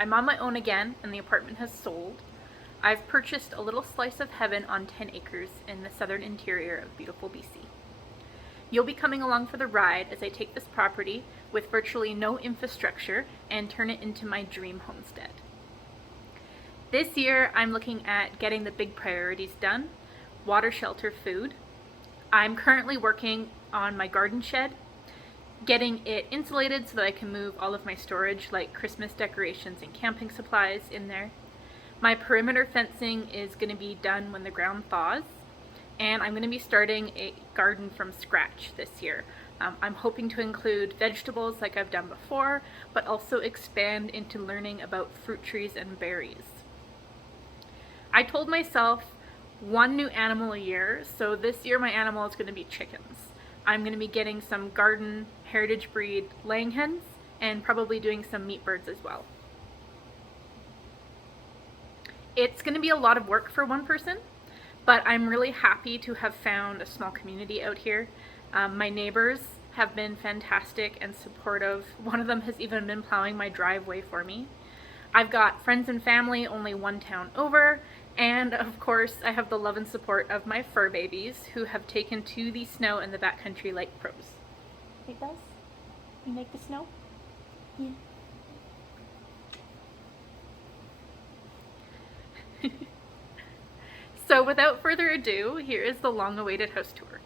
I'm on my own again, and the apartment has sold. I've purchased a little slice of heaven on 10 acres in the southern interior of beautiful BC. You'll be coming along for the ride as I take this property with virtually no infrastructure and turn it into my dream homestead. This year, I'm looking at getting the big priorities done: water, shelter, food. I'm currently working on my garden shed, getting it insulated so that I can move all of my storage like Christmas decorations and camping supplies in there. My perimeter fencing is going to be done when the ground thaws, and I'm going to be starting a garden from scratch this year. I'm hoping to include vegetables like I've done before, but also expand into learning about fruit trees and berries. I told myself one new animal a year, so this year my animal is going to be chickens. I'm going to be getting some garden heritage breed laying hens and probably doing some meat birds as well. It's going to be a lot of work for one person, but I'm really happy to have found a small community out here. My neighbors have been fantastic and supportive. One of them has even been plowing my driveway for me. I've got friends and family only one town over, and of course I have the love and support of my fur babies who have taken to the snow and the backcountry like pros. Hey Buzz, you like the snow? Yeah. So without further ado, here is the long-awaited house tour.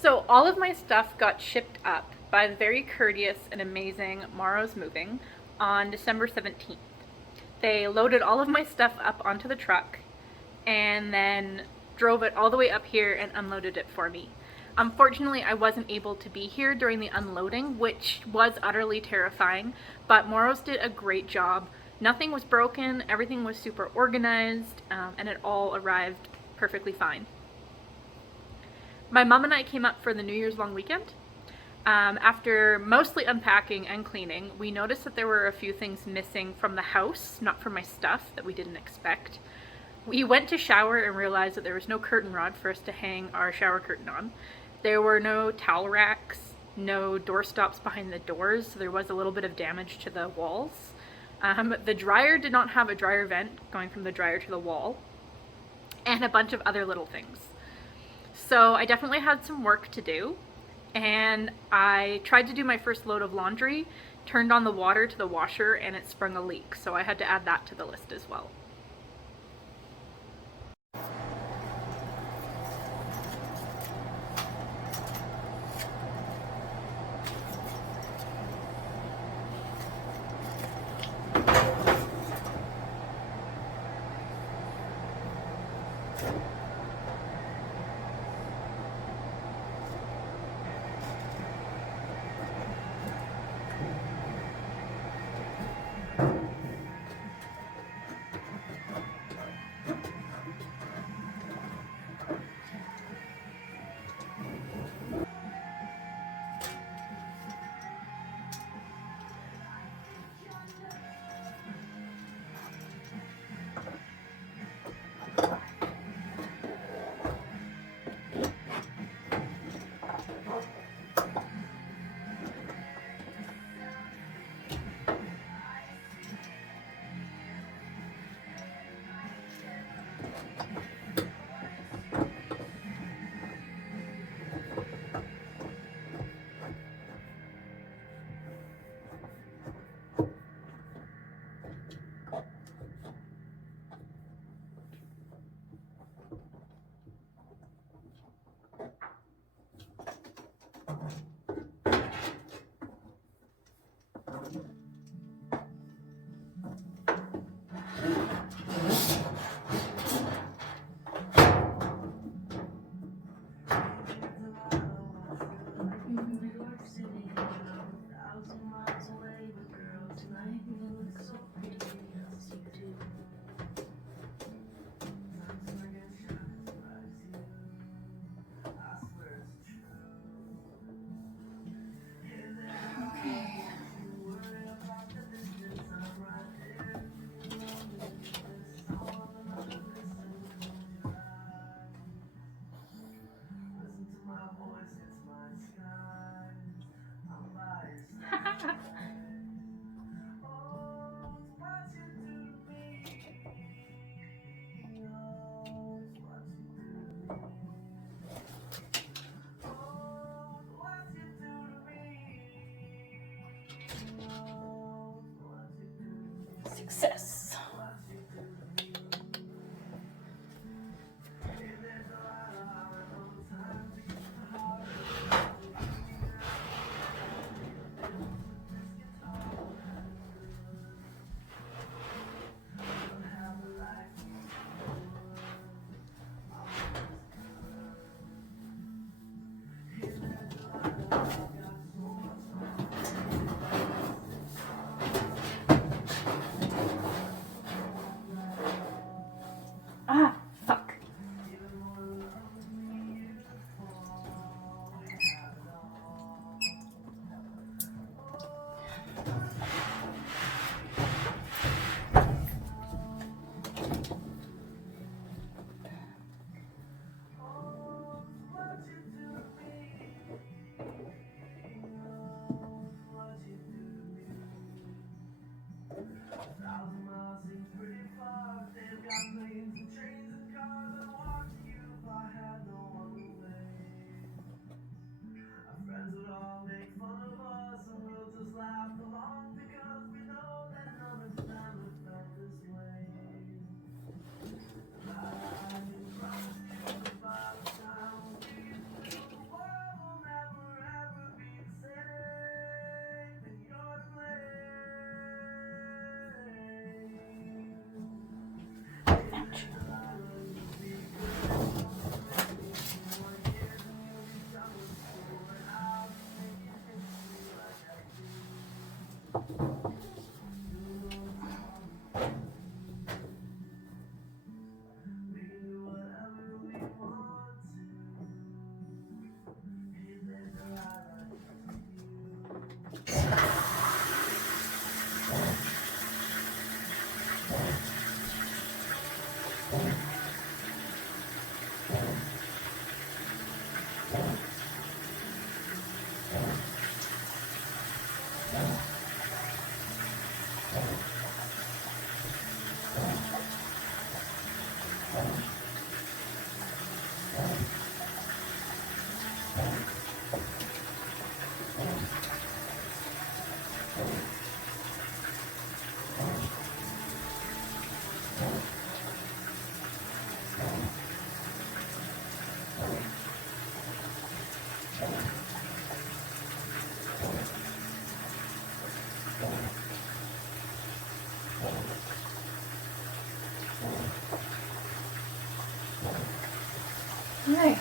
So all of my stuff got shipped up by the very courteous and amazing Morrow's Moving on December 17th. They loaded all of my stuff up onto the truck and then drove it all the way up here and unloaded it for me. Unfortunately, I wasn't able to be here during the unloading, which was utterly terrifying, but Morrow's did a great job. Nothing was broken, everything was super organized, and it all arrived perfectly fine. My mom and I came up for the New Year's long weekend. After mostly unpacking and cleaning, we noticed that there were a few things missing from the house, not from my stuff, that we didn't expect. We went to shower and realized that there was no curtain rod for us to hang our shower curtain on. There were no towel racks, no door stops behind the doors, so there was a little bit of damage to the walls. The dryer did not have a dryer vent going from the dryer to the wall, and a bunch of other little things. So I definitely had some work to do, and I tried to do my first load of laundry, turned on the water to the washer, and it sprung a leak, so I had to add that to the list as well. Success. Ah, fuck. Right.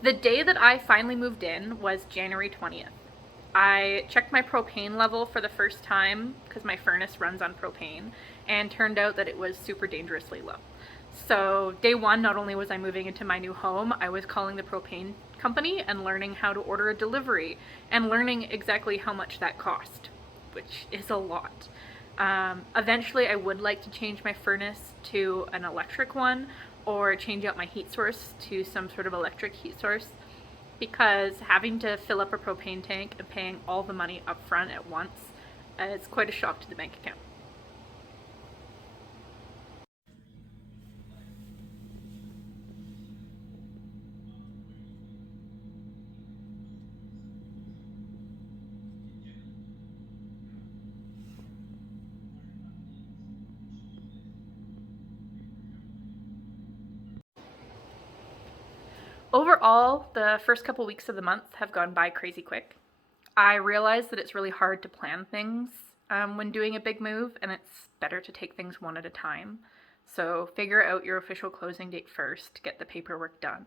The day that I finally moved in was January 20th. I checked my propane level for the first time because my furnace runs on propane, and turned out that it was super dangerously low. So day one, not only was I moving into my new home, I was calling the propane company and learning how to order a delivery and learning exactly how much that cost, which is a lot. Eventually I would like to change my furnace to an electric one, or change out my heat source to some sort of electric heat source, because having to fill up a propane tank and paying all the money up front at once is quite a shock to the bank account. Overall, the first couple weeks of the month have gone by crazy quick. I realize that it's really hard to plan things when doing a big move, and it's better to take things one at a time. So figure out your official closing date first, get the paperwork done.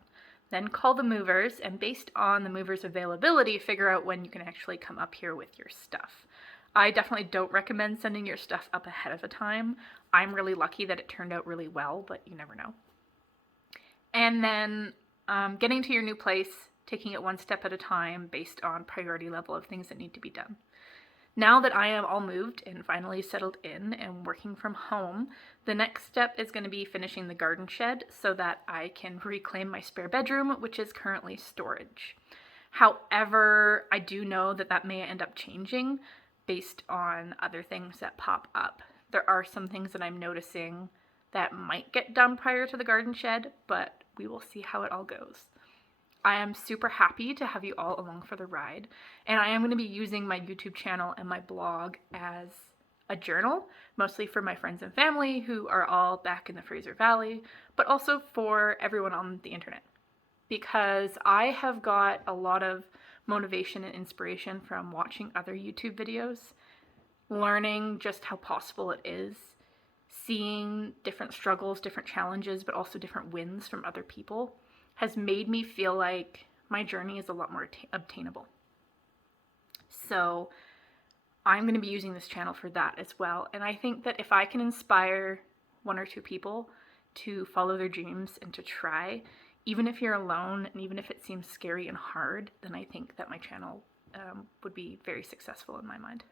Then call the movers, and based on the movers' availability, figure out when you can actually come up here with your stuff. I definitely don't recommend sending your stuff up ahead of a time. I'm really lucky that it turned out really well, but you never know. And then getting to your new place, taking it one step at a time based on priority level of things that need to be done. Now that I am all moved and finally settled in and working from home, the next step is going to be finishing the garden shed so that I can reclaim my spare bedroom, which is currently storage. However, I do know that that may end up changing based on other things that pop up. There are some things that I'm noticing that might get done prior to the garden shed, but we will see how it all goes. I am super happy to have you all along for the ride, and I am going to be using my YouTube channel and my blog as a journal, mostly for my friends and family who are all back in the Fraser Valley, but also for everyone on the internet, because I have got a lot of motivation and inspiration from watching other YouTube videos, learning just how possible it is, seeing different struggles, different challenges, but also different wins from other people has made me feel like my journey is a lot more obtainable. So I'm going to be using this channel for that as well. And I think that if I can inspire one or two people to follow their dreams and to try, even if you're alone and even if it seems scary and hard, then I think that my channel would be very successful in my mind.